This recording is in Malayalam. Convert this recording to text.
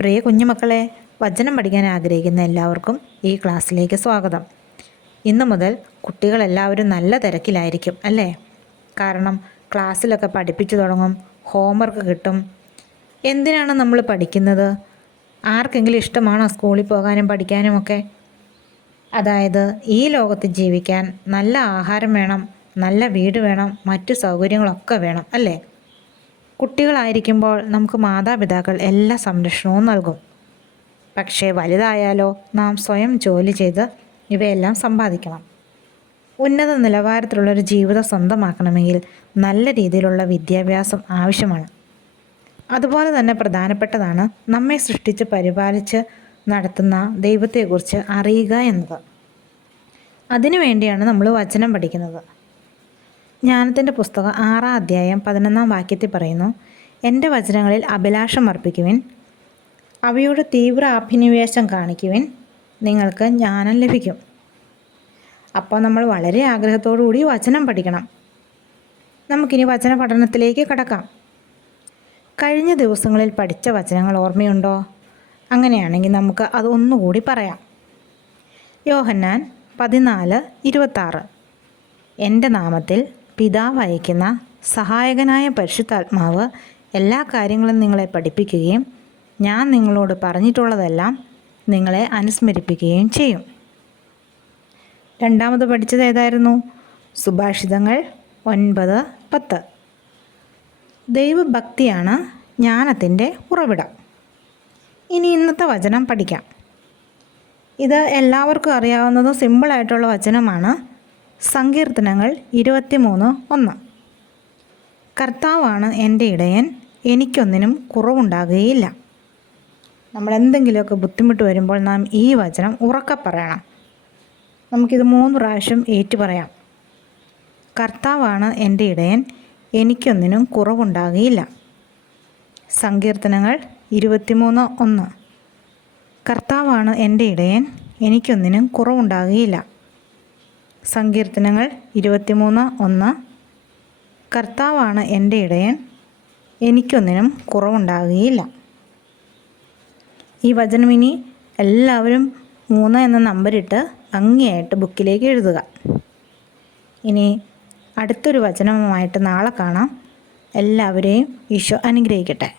പ്രിയ കുഞ്ഞുമക്കളെ, വചനം പഠിക്കാൻ ആഗ്രഹിക്കുന്ന എല്ലാവർക്കും ഈ ക്ലാസ്സിലേക്ക് സ്വാഗതം. ഇന്നു മുതൽ കുട്ടികളെല്ലാവരും നല്ല തിരക്കിലായിരിക്കും അല്ലേ? കാരണം ക്ലാസ്സിലൊക്കെ പഠിപ്പിച്ചു തുടങ്ങും, ഹോംവർക്ക് കിട്ടും. എന്തിനാണ് നമ്മൾ പഠിക്കുന്നത്? ആർക്കെങ്കിലും ഇഷ്ടമാണോ സ്കൂളിൽ പോകാനും പഠിക്കാനുമൊക്കെ? അതായത് ഈ ലോകത്ത് ജീവിക്കാൻ നല്ല ആഹാരം വേണം, നല്ല വീട് വേണം, മറ്റു സൗകര്യങ്ങളൊക്കെ വേണം അല്ലേ? കുട്ടികളായിരിക്കുമ്പോൾ നമുക്ക് മാതാപിതാക്കൾ എല്ലാ സംരക്ഷണവും നൽകും. പക്ഷേ വലുതായാലോ നാം സ്വയം ജോലി ചെയ്ത് ഇവയെല്ലാം സമ്പാദിക്കണം. ഉന്നത നിലവാരത്തിലുള്ളൊരു ജീവിതം സ്വന്തമാക്കണമെങ്കിൽ നല്ല രീതിയിലുള്ള വിദ്യാഭ്യാസം ആവശ്യമാണ്. അതുപോലെ തന്നെ പ്രധാനപ്പെട്ടതാണ് നമ്മെ സൃഷ്ടിച്ച് പരിപാലിച്ച് നടത്തുന്ന ദൈവത്തെക്കുറിച്ച് അറിയുക എന്നത്. അതിനു വേണ്ടിയാണ് നമ്മൾ വചനം പഠിക്കുന്നത്. ജ്ഞാനത്തിൻ്റെ പുസ്തകം 6-ാം അധ്യായം 11-ാം വാക്യത്തിൽ പറയുന്നു, എൻ്റെ വചനങ്ങളിൽ അഭിലാഷം അർപ്പിക്കുവിൻ, അവയോട് തീവ്ര അഭിനിവേശം കാണിക്കുവിൻ, നിങ്ങൾക്ക് ജ്ഞാനം ലഭിക്കും. അപ്പോൾ നമ്മൾ വളരെ ആഗ്രഹത്തോടുകൂടി വചനം പഠിക്കണം. നമുക്കിനി വചന പഠനത്തിലേക്ക് കടക്കാം. കഴിഞ്ഞ ദിവസങ്ങളിൽ പഠിച്ച വചനങ്ങൾ ഓർമ്മയുണ്ടോ? അങ്ങനെയാണെങ്കിൽ നമുക്ക് അത് ഒന്നുകൂടി പറയാം. യോഹന്നാൻ 14:26, എൻ്റെ നാമത്തിൽ പിതാവ് അയക്കുന്ന സഹായകനായ പരിശുദ്ധാത്മാവ് എല്ലാ കാര്യങ്ങളും നിങ്ങളെ പഠിപ്പിക്കുകയും ഞാൻ നിങ്ങളോട് പറഞ്ഞിട്ടുള്ളതെല്ലാം നിങ്ങളെ അനുസ്മരിപ്പിക്കുകയും ചെയ്യും. രണ്ടാമത് പഠിച്ചത് ഏതായിരുന്നു? സുഭാഷിതങ്ങൾ 9:10. ദൈവഭക്തിയാണ് ജ്ഞാനത്തിൻ്റെ ഉറവിടം. ഇനി ഇന്നത്തെ വചനം പഠിക്കാം. ഇത് എല്ലാവർക്കും അറിയാവുന്നതും സിമ്പിളായിട്ടുള്ള വചനമാണ്. സങ്കീർത്തനങ്ങൾ 23:1. കർത്താവാണ് എൻ്റെ ഇടയൻ, എനിക്കൊന്നിനും കുറവുണ്ടാകുകയില്ല. നമ്മൾ എന്തെങ്കിലുമൊക്കെ ബുദ്ധിമുട്ട് വരുമ്പോൾ നാം ഈ വചനം ഉറക്കെ പറയണം. നമുക്കിത് 3 പ്രാവശ്യം ഏറ്റുപറയാം. കർത്താവാണ് എൻ്റെ ഇടയൻ, എനിക്കൊന്നിനും കുറവുണ്ടാകുകയില്ല. സങ്കീർത്തനങ്ങൾ 23:1. കർത്താവാണ് എൻ്റെ ഇടയൻ, എനിക്കൊന്നിനും കുറവുണ്ടാകുകയില്ല. സങ്കീർത്തനങ്ങൾ 23:1. കർത്താവാണ് എൻ്റെ ഇടയൻ, എനിക്കൊന്നിനും കുറവുണ്ടാകുകയില്ല. ഈ വചനം ഇനി എല്ലാവരും 3 എന്ന നമ്പറിട്ട് ഭംഗിയായിട്ട് ബുക്കിലേക്ക് എഴുതുക. ഇനി അടുത്തൊരു വചനവുമായിട്ട് നാളെ കാണാം. എല്ലാവരെയും ഈശോ അനുഗ്രഹിക്കട്ടെ.